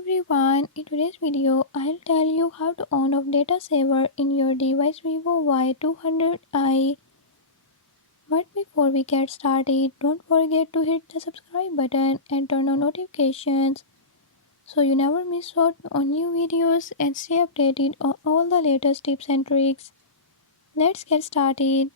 everyone, in today's video I'll tell you how to on off data saver in your device Vivo Y200i. But before we get started, don't forget to hit the subscribe button and turn on notifications so you never miss out on new videos and stay updated on all the latest tips and tricks. Let's get started.